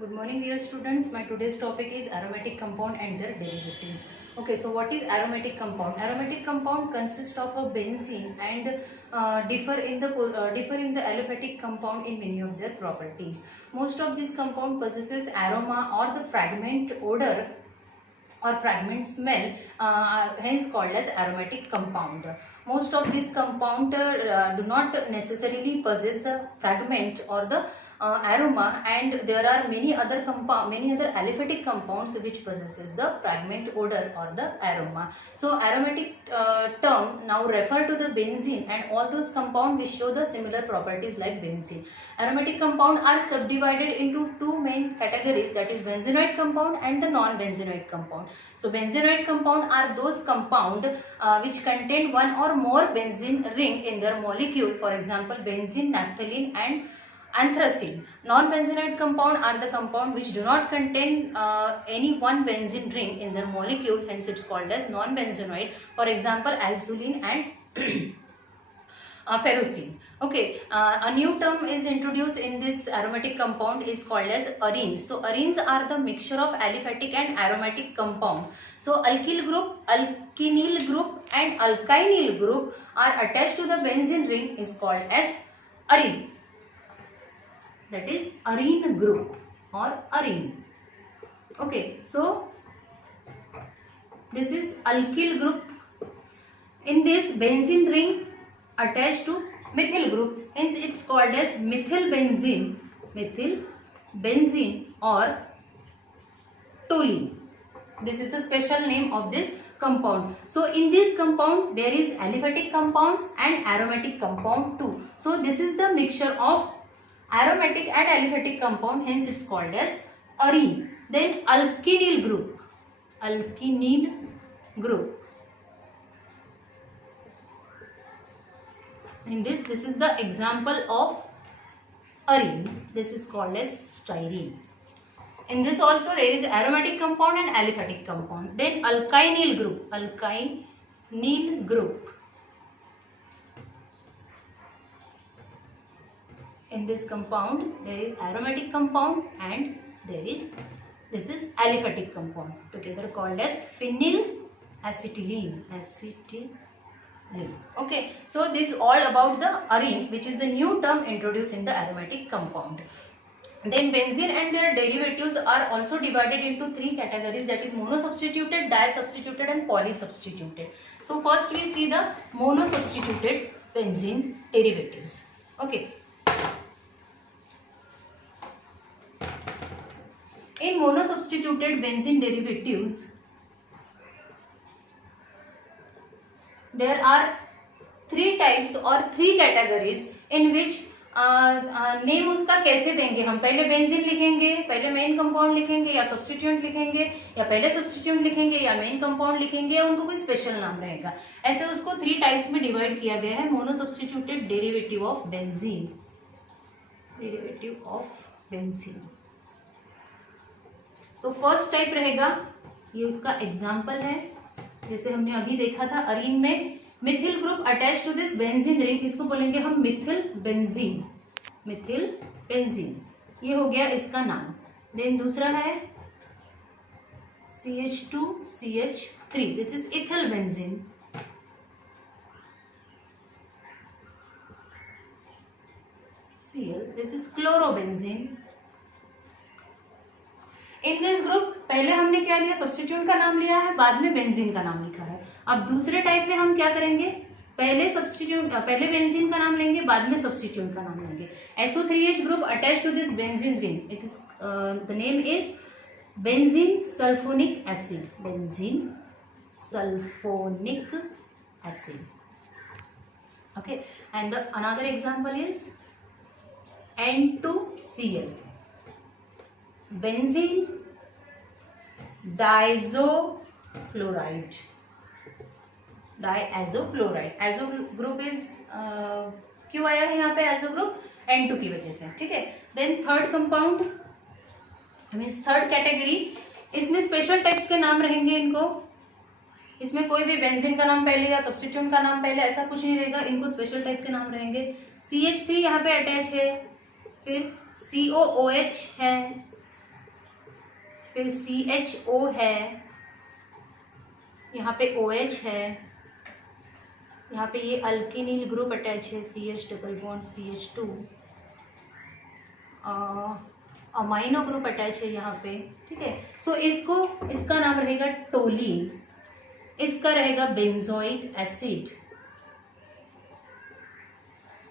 Good morning, dear students. My today's topic is aromatic compound and their derivatives. Okay, so what is aromatic compound? Aromatic compound consists of a benzene and differ in the aliphatic compound in many of their properties. Most of this compound possesses aroma or the fragment odor or fragment smell, hence called as aromatic compound. Most of these compound do not necessarily possess the fragment or the aroma, and there are many other aliphatic compounds which possesses the fragment odor or the aroma. So aromatic term now refer to the benzene and all those compounds which show the similar properties like benzene. Aromatic compound are subdivided into two main categories, that is benzenoid compound and the non-benzenoid compound. So benzenoid compound are those compound which contain one or more benzene ring in their molecule, for example benzene, naphthalene and anthracene. Non-benzenoid compound are the compound which do not contain any one benzene ring in their molecule, hence it's called as non-benzenoid, for example azulene and ferrocene. Okay, a new term is introduced in this aromatic compound is called as arenes. So arenes are the mixture of aliphatic and aromatic compound. So alkyl group, alkenyl group and alkynyl group are attached to the benzene ring is called as arene. That is arene group or arene. Okay, so this is alkyl group. In this benzene ring attached to methyl group, hence it's called as methyl benzene or toluene. This is the special name of this compound. So in this compound there is aliphatic compound and aromatic compound too. So this is the mixture of aromatic and aliphatic compound, hence it's called as arene. Then alkenyl group. In this is the example of arene. This is called as styrene. In this also there is aromatic compound and aliphatic compound. Then alkynyl group. In this compound there is aromatic compound and this is aliphatic compound, together called as phenylacetylene. Okay, so this is all about the arene, which is the new term introduced in the aromatic compound. Then benzene and their derivatives are also divided into three categories, that is monosubstituted, disubstituted and polysubstituted. So first we see the monosubstituted benzene derivatives. Okay. In monosubstituted benzene derivatives, there are three types or three categories in which name उसका कैसे देंगे हम, पहले benzene लिखेंगे, पहले main compound लिखेंगे या substituent लिखेंगे, या पहले सब्स्टिट्यूएंट लिखेंगे या मेन कंपाउंड लिखेंगे, या उनको कोई स्पेशल नाम रहेगा. ऐसे उसको थ्री टाइप्स में डिवाइड किया गया है. Monosubstituted derivative of benzene. So first type रहेगा, ये उसका एग्जाम्पल है, जैसे हमने अभी देखा था अरीन में methyl group attach to this benzene ring, इसको बोलेंगे हम मिथिल बेंजीन. ये हो गया इसका नाम. देन दूसरा है CH2CH3, this is ethyl benzene. Cl, this is chlorobenzene. In this group पहले हमने क्या लिया, सब्स्टिट्यूएंट का नाम लिया है, बाद में बेंजीन का नाम लिखा है. अब दूसरे टाइप में हम क्या करेंगे, पहले बेंजीन का नाम लेंगे, बाद में सब्स्टिट्यूएंट का नाम लेंगे. SO3H group attach to this benzene ring, it is the name is benzene sulphonic acid. Okay, and the another example is N2Cl, benzene diazochloride. Azo group is क्यों आया है यहाँ पे एजो ग्रुप, N2 की वजह से. ठीक है. Then third compound means third category, इसमें स्पेशल टाइप्स के नाम रहेंगे. इनको इसमें कोई भी बेंजीन का नाम पहले या सब्स्टिट्यूएंट का नाम पहले ऐसा कुछ नहीं रहेगा, इनको स्पेशल टाइप के नाम रहेंगे. CH3 यहाँ पे अटैच है, फिर COOH है, फिर CHO है, यहाँ पे OH है, यहाँ पे ये अल्किनिल ग्रुप अटैच है, CH double bond CH2, amino group attach है यहाँ पे, ठीक है। सो इसका नाम रहेगा टोलीन, इसका रहेगा बेंजोइक एसिड,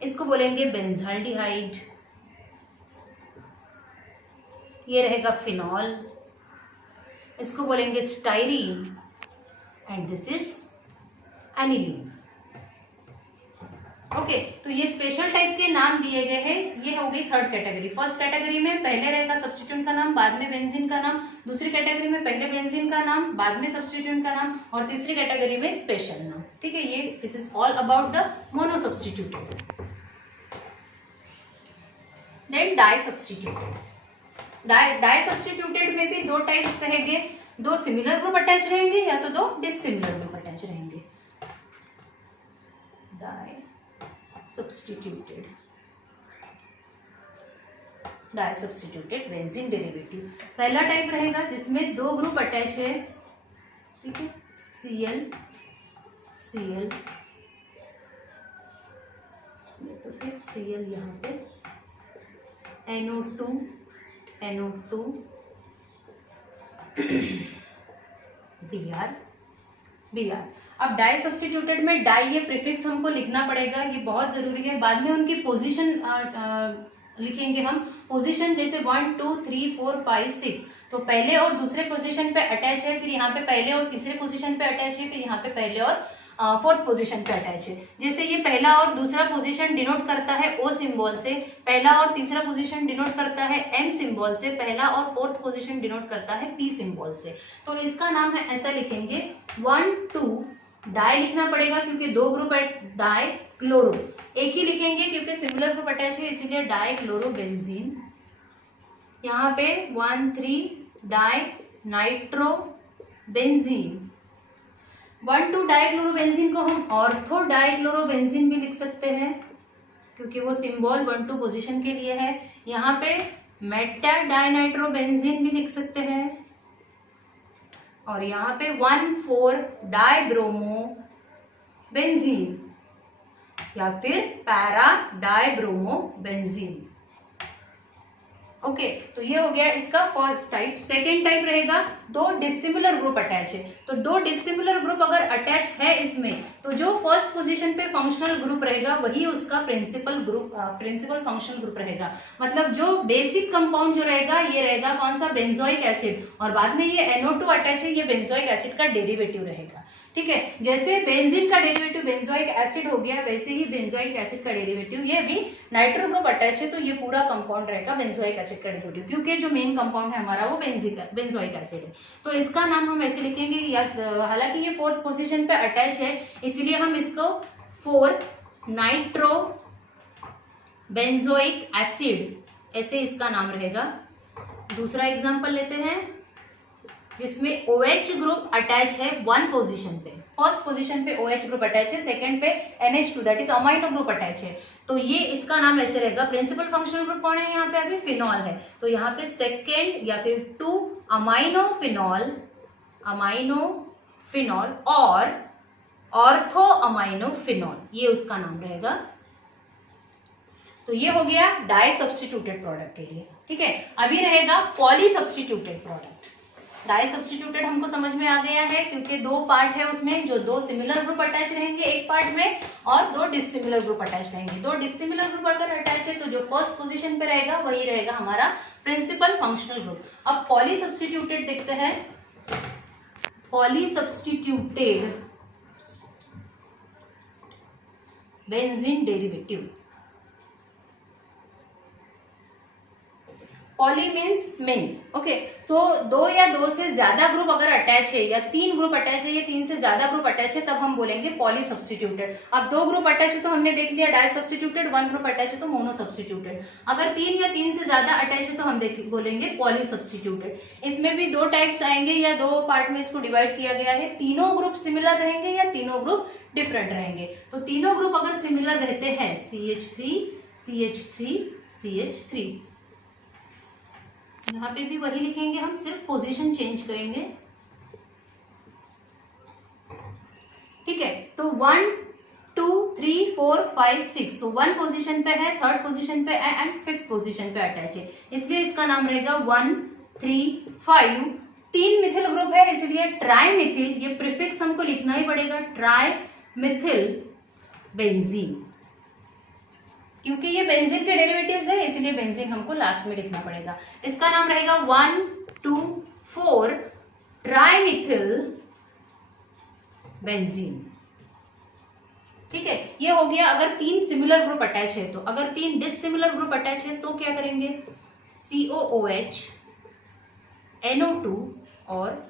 इसको बोलेंगे बेंजाल्डिहाइड, ये रहेगा फिनॉल, इसको बोलेंगे styrene, and this is aniline. Okay, तो ये स्पेशल टाइप के नाम दिए गए हैं। ये हो गई थर्ड कैटेगरी। फर्स्ट कैटेगरी में पहले रहेगा सब्स्टिट्यूएंट का नाम, बाद में बेंजीन का नाम। दूसरी कैटेगरी में पहले बेंजीन का नाम, बाद में सब्स्टिट्यूएंट का नाम, और तीसरी कैटेगरी में स्पेशल नाम, ठीक है। ये this is all about the mono substituted. Then di substituted. Di substituted में भी दो टाइप्स रहेंगे, दो सिमिलर ग्रुप अटैच रहेंगे या तो दो डिसिमिलर ग्रुप अटैच रहेंगे। Di substituted, di substituted benzene derivative. पहला टाइप रहेगा जिसमें दो ग्रुप अटैच है, ठीक है, Cl Cl, तो फिर Cl यहाँ पे NO2 NO2 Br। अब डाई सब्स्टिट्यूटेड में डाई ये प्रीफिक्स हमको लिखना पड़ेगा, ये बहुत जरूरी है। बाद में उनकी पोजीशन लिखेंगे हम, पोजीशन जैसे 1 2 3 4 5 6, तो पहले और दूसरे पोजीशन पे अटैच है, फिर यहाँ पे पहले और तीसरे पोजीशन पे अटैच है, फिर यहाँ पे पहले और फोर्थ पोजीशन पे अटैच है। जैसे ये पहला और दूसरा पोजीशन डिनोट करता है O सिंबल से, पहला और तीसरा पोजीशन डिनोट करता है M सिंबल से, पहला और फोर्थ पोजीशन डिनोट करता है P सिंबल से। तो इसका नाम है, ऐसा लिखेंगे 1 2 डाई लिखना पड़ेगा क्योंकि दो ग्रुप है, डाई क्लोरो एक ही लिखेंगे क्योंकि सिमिलर ग्रुप अटैच है, इसीलिए डाई क्लोरो बेंजीन। यहाँ पे 1 3 डाई नाइट्रो बेंजीन। 1 2 डाइक्लोरोबेंजीन को हम ऑर्थो डाइक्लोरोबेंजीन भी लिख सकते हैं क्योंकि वो सिंबल 1 2 पोजीशन के लिए है। यहाँ पे मेटा डाइनाइट्रोबेंजीन भी लिख सकते हैं, और यहाँ पे 1 4 डाइब्रोमो बेंजीन या फिर पैरा डाइब्रोमो बेंजीन। ओके, तो ये हो गया इसका फर्स्ट टाइप। सेकेंड टाइप रहेगा दो डिसिमिलर ग्रुप अटैच है। तो दो डिसिमिलर ग्रुप अगर अटैच है इसमें, तो जो फर्स्ट पोजीशन पे फंक्शनल ग्रुप रहेगा वही उसका प्रिंसिपल फंक्शनल ग्रुप रहेगा। मतलब जो बेसिक कंपाउंड जो रहेगा ये रहेगा कौन सा, बेंजोइक एसिड, और बाद में ये NO2 अटैच है, ये बेंजोइक एसिड का डेरिवेटिव रहेगा, ठीक है। जैसे बेंजीन का डेरिवेटिव बेंजोइक एसिड हो गया, वैसे ही बेंजोइक एसिड का डेरिवेटिव, ये भी नाइट्रो ग्रुप अटैच है, तो ये पूरा कंपाउंड रहेगा बेंजोइक एसिड का डेरिवेटिव, क्योंकि जो मेन कंपाउंड है हमारा वो बेंजोइक एसिड है। तो इसका नाम हम ऐसे लिखेंगे, या हालांकि ये फोर्थ पोजीशन पे अटैच है इसीलिए हम इसको 4 नाइट्रो बेंजोइक एसिड ऐसे इसका नाम रहेगा। दूसरा एग्जांपल लेते हैं जिसमें OH ग्रुप अटैच है 1 पोजीशन पे, फर्स्ट पोजीशन पे OH ग्रुप अटैच है, सेकंड पे NH2 that is amino group attach है। तो ये इसका नाम ऐसे रहेगा, प्रिंसिपल फंक्शनल ग्रुप कौन है यहाँ पे, अभी फिनॉल है, तो यहाँ पे सेकेंड या फिर 2 अमाइनो फिनॉल और ऑर्थो अमाइनो फिनॉल, ये उसका नाम रहेगा। तो ये हो गया डाई सब्स्टिट्यूटेड प्रोडक्ट के लिए, ठीक है। अभी रहेगा poly substituted product. Di substituted हमको समझ में आ गया है क्योंकि दो पार्ट है उसमें, जो दो सिमिलर ग्रुप अटैच रहेंगे एक पार्ट में और दो डिसिमिलर ग्रुप अटैच रहेंगे। दो डिसिमिलर ग्रुप अगर अटैच है तो जो फर्स्ट पोजीशन पे रहेगा वही रहेगा हमारा प्रिंसिपल फंक्शनल ग्रुप। अब पॉली सब्स्टिट्यूटेड देखते हैं। Poly substituted benzene derivative. Poly means many, okay. So दो या दो से ज्यादा ग्रुप अगर अटैच है या 3 ग्रुप अटैच है या 3 से ज्यादा ग्रुप अटैच है तब हम बोलेंगे पॉली सब्स्टिट्यूटेड। अब 2 ग्रुप अटैच है तो हमने देख लिया डाई सब्स्टिट्यूटेड, 1 ग्रुप अटैच है तो मोनो सब्स्टिट्यूटेड। अगर 3 या 3 से ज्यादा अटैच है तो हम बोलेंगे पॉली सब्स्टिट्यूटेड। इसमें भी 2 टाइप्स आएंगे या 2 पार्ट में इसको डिवाइड किया गया है। तीनों ग्रुप सिमिलर रहेंगे या तीनों ग्रुप डिफरेंट रहेंगे। तो तीनों ग्रुप अगर सिमिलर रहते हैं CH3 CH3 CH3, यहाँ पे भी वही लिखेंगे हम, सिर्फ पोजीशन चेंज करेंगे। ठीक है, तो 1 2 3 4 5 6, सो 1 पोजीशन पे है, 3rd पोजीशन पे है एंड 5th पोजीशन पे अटैच है, इसलिए इसका नाम रहेगा 1 3 5। 3 मिथिल ग्रुप है इसलिए ट्राई मिथिल, ये प्रीफिक्स हमको लिखना ही पड़ेगा, ट्राई मिथिल बेंजीन, क्योंकि ये बेंजीन के डेरिवेटिव्स है इसलिए बेंजीन हमको लास्ट में लिखना पड़ेगा। इसका नाम रहेगा 1 2 4 ट्राई मिथिल बेंजीन। ठीक है, ये हो गया अगर 3 सिमिलर ग्रुप अटैच है तो। अगर 3 डिसिमिलर ग्रुप अटैच है तो क्या करेंगे, COOH NO2 और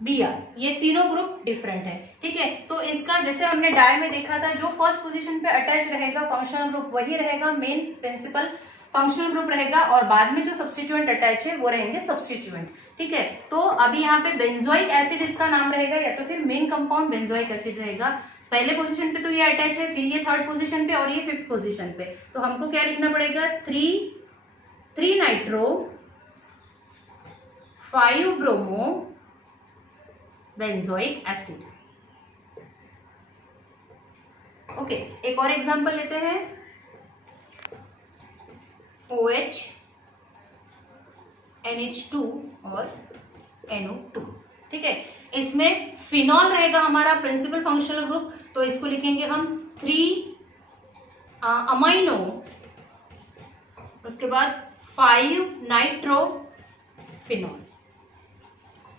Br, ये तीनों ग्रुप डिफरेंट है। ठीक है, तो इसका जैसे हमने डाय में देखा था, जो फर्स्ट पोजीशन पे अटैच रहेगा फंक्शनल ग्रुप वही रहेगा मेन प्रिंसिपल फंक्शनल ग्रुप रहेगा, और बाद में जो सब्स्टिट्यूएंट अटैच है वो रहेंगे सब्स्टिट्यूएंट। ठीक है, तो अभी यहाँ पे बेंजोइक एसिड इसका नाम रहेगा, या तो फिर मेन कंपाउंड बेंजोइक एसिड रहेगा। पहले पोजीशन पे तो ये अटैच है, फिर ये 3rd पोजीशन पे और ये 5th पोजीशन पे, तो हमको क्या लिखना पड़ेगा, 3 nitro 5 bromo benzoic acid. Okay, एक और एग्जांपल लेते हैं, OH NH2 और NO2। ठीक है, इसमें फिनॉल रहेगा हमारा प्रिंसिपल फंक्शनल ग्रुप, तो इसको लिखेंगे हम 3 अमाइनो, उसके बाद 5 नाइट्रो फिनॉल।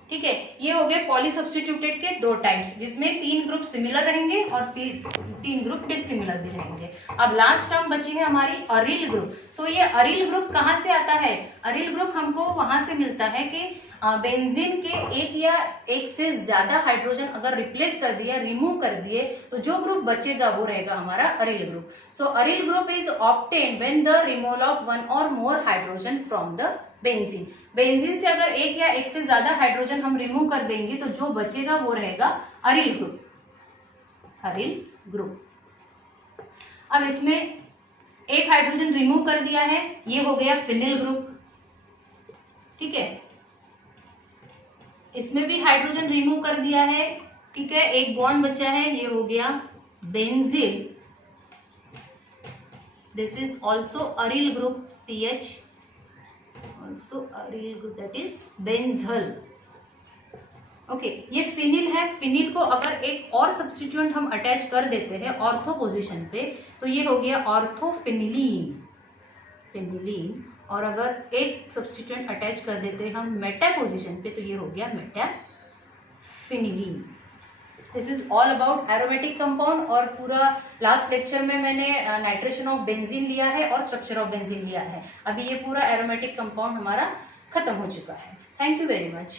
ठीक है, ये हो गए पॉली सब्स्टिट्यूटेड के 2 टाइप्स, जिसमें 3 ग्रुप सिमिलर रहेंगे और 3 ग्रुप डिसिमिलर भी रहेंगे। अब लास्ट टर्म बची है हमारी अरिल ग्रुप। सो ये अरिल ग्रुप कहाँ से आता है, अरिल ग्रुप हमको वहां से मिलता है कि बेंजीन के एक या एक से ज्यादा हाइड्रोजन अगर रिप्लेस कर दिया, रिमूव कर दिए, तो जो ग्रुप बचेगा वो रहेगा हमारा aryl group. So aryl group is obtained when the removal of 1 और more hydrogen from the benzene. Benzene से अगर एक या एक से ज्यादा हाइड्रोजन हम रिमूव कर देंगे तो जो बचेगा वो रहेगा अरिल ग्रुप, अरिल ग्रुप। अब इसमें एक हाइड्रोजन रिमूव कर दिया है, ये हो गया फिनिल ग्रुप। ठीक है, इसमें भी हाइड्रोजन रिमूव कर दिया है, ठीक है, एक बॉन्ड बचा है, ये हो गया benzene. This is also aryl group, CH also aryl group, that is benzol। Okay, ये फिनिल है, फिनिल को अगर एक और सब्स्टिट्यूएंट हम अटैच कर देते हैं ऑर्थो पोजीशन पे तो ये हो गया ऑर्थोफिनिलीन, फिनिलीन, और अगर एक सब्स्टिट्यूएंट अटैच कर देते हैं हम मेटा पोजीशन पे तो ये हो गया metaphenylene. This is all about aromatic compound, और पूरा लास्ट लेक्चर में मैंने नाइट्रेशन ऑफ बेंजीन लिया है और स्ट्रक्चर ऑफ बेंजीन लिया है। अभी ये पूरा एरोमेटिक कंपाउंड हमारा खत्म हो चुका है। Thank you very much.